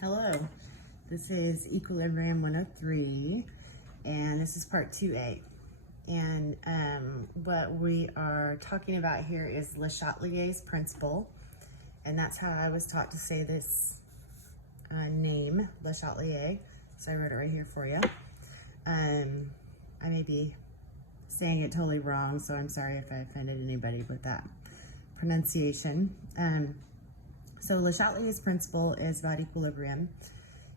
Hello, this is Equilibrium 103, and this is part 2A. And what we are talking about here is Lechatliers Principle, and that's how I was taught to say this name, Lechatelier. So I wrote it right here for you. I may be saying it totally wrong, so I'm sorry if I offended anybody with that pronunciation. So Lechatliers Principle is about equilibrium,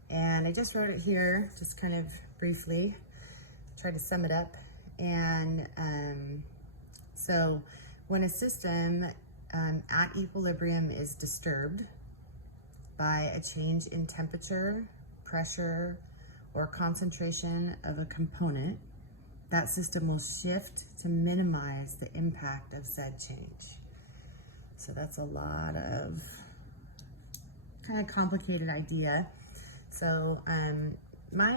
and I just wrote it here, just kind of briefly, try to sum it up. And so when a system at equilibrium is disturbed by a change in temperature, pressure, or concentration of a component, that system will shift to minimize the impact of said change. So that's a lot of kind of complicated idea. So my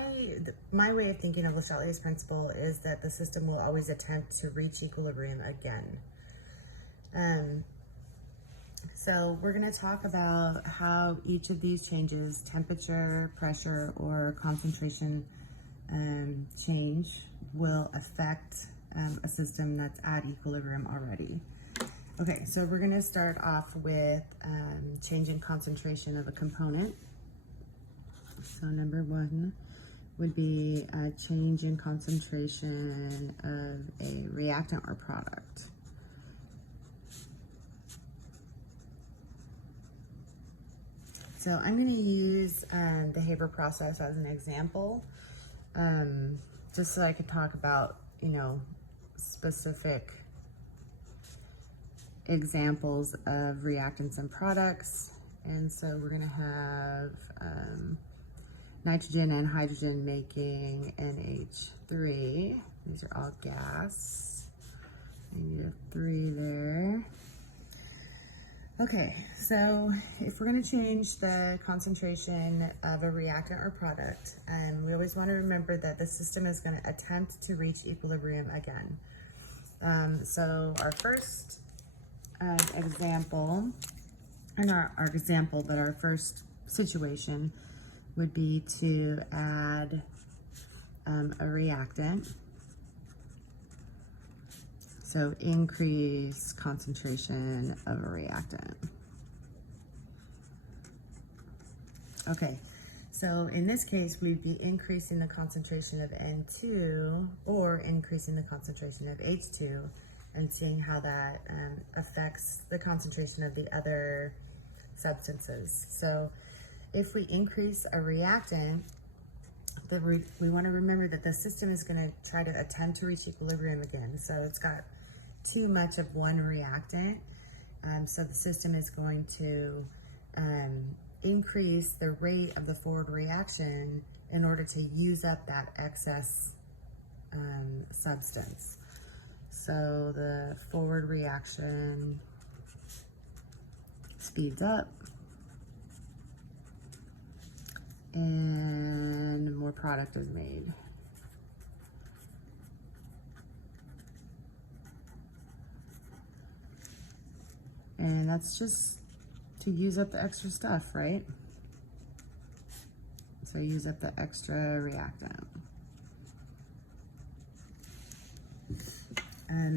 way of thinking of Lechatliers Principle is that the system will always attempt to reach equilibrium again. So we're going to talk about how each of these changes, temperature, pressure, or concentration change, will affect a system that's at equilibrium already. Okay, so we're going to start off with change in concentration of a component. So number one would be a change in concentration of a reactant or product. So I'm going to use the Haber process as an example, just so I could talk about, specific examples of reactants and products. And so we're going to have nitrogen and hydrogen making NH3. These are all gas. I need a 3 there. Okay, so if we're going to change the concentration of a reactant or product, we always want to remember that the system is going to attempt to reach equilibrium again. So our first example, and our example, but our first situation would be to add a reactant. So increase concentration of a reactant. Okay, so in this case, we'd be increasing the concentration of N2 or increasing the concentration of H2 and seeing how that affects the concentration of the other substances. So if we increase a reactant, we want to remember that the system is going to try to attempt to reach equilibrium again. So it's got too much of one reactant. So the system is going to increase the rate of the forward reaction in order to use up that excess substance. So the forward reaction speeds up and more product is made. And that's just to use up the extra stuff, right? So use up the extra reactant.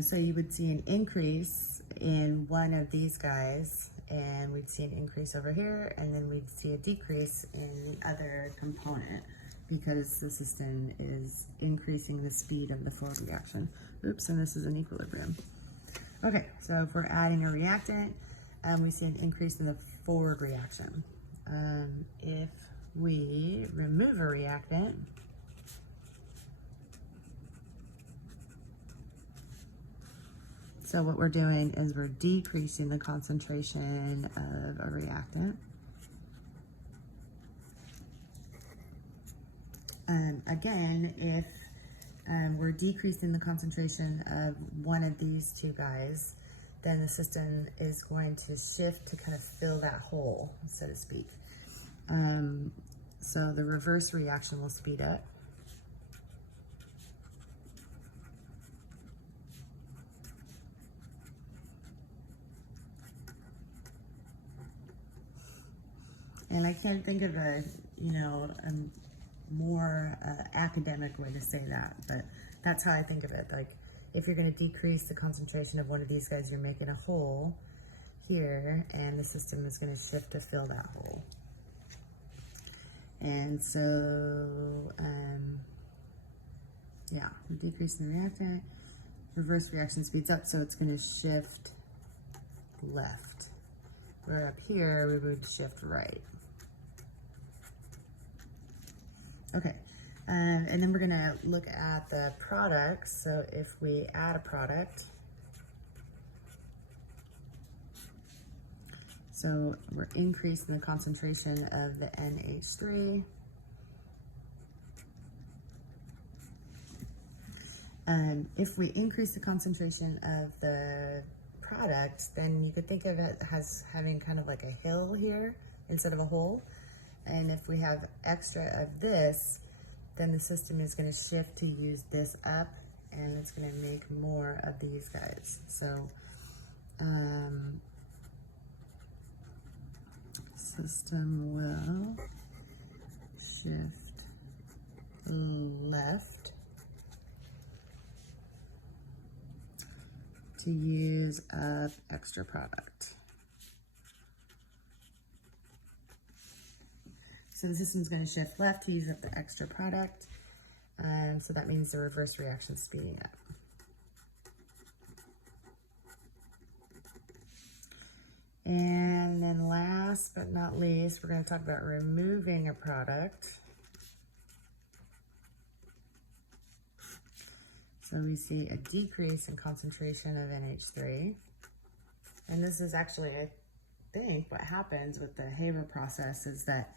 So you would see an increase in one of these guys, and we'd see an increase over here, and then we'd see a decrease in the other component because the system is increasing the speed of the forward reaction. Oops, and this is an equilibrium. Okay, so if we're adding a reactant, we see an increase in the forward reaction. If we remove a reactant, so what we're doing is we're decreasing the concentration of a reactant. Again, if we're decreasing the concentration of one of these two guys, then the system is going to shift to kind of fill that hole, so to speak. So the reverse reaction will speed up. And I can't think of a, a more academic way to say that, but that's how I think of it. Like, if you're going to decrease the concentration of one of these guys, you're making a hole here, and the system is going to shift to fill that hole. And so, yeah, we're decreasing the reactant. Reverse reaction speeds up, so it's going to shift left. Where up here, we would shift right. Okay, and then we're gonna look at the products. So if we add a product, so we're increasing the concentration of the NH3. If we increase the concentration of the product, then you could think of it as having kind of like a hill here instead of a hole. And if we have extra of this, then the system is going to shift to use this up, and it's going to make more of these guys. So system will shift left to use up extra product. So the system's going to shift left to use up the extra product. So that means the reverse reaction is speeding up. And then last but not least, we're going to talk about removing a product. So we see a decrease in concentration of NH3. And this is actually, I think, what happens with the Haber process is that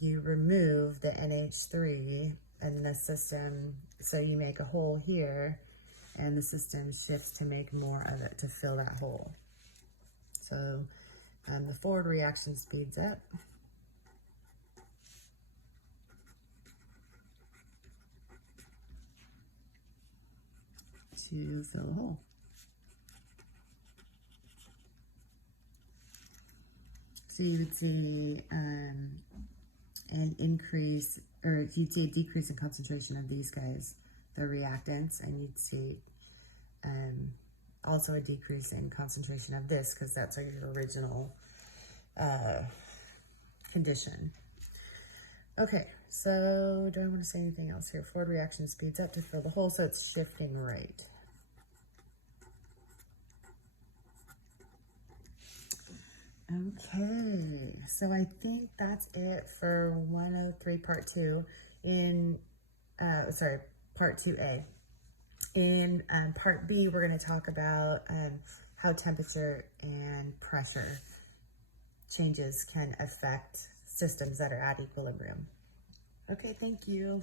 you remove the NH3 in the system, so you make a hole here, and the system shifts to make more of it to fill that hole. So the forward reaction speeds up. To fill the hole. So you would see an increase, or you'd see a decrease in concentration of these guys, the reactants, and you'd see also a decrease in concentration of this, because that's like your original condition. Okay, so do I want to say anything else here? Forward reaction speeds up to fill the hole, so it's shifting right. Okay, so I think that's it for 103 part 2 in, part 2A. In part B, we're going to talk about how temperature and pressure changes can affect systems that are at equilibrium. Okay, thank you.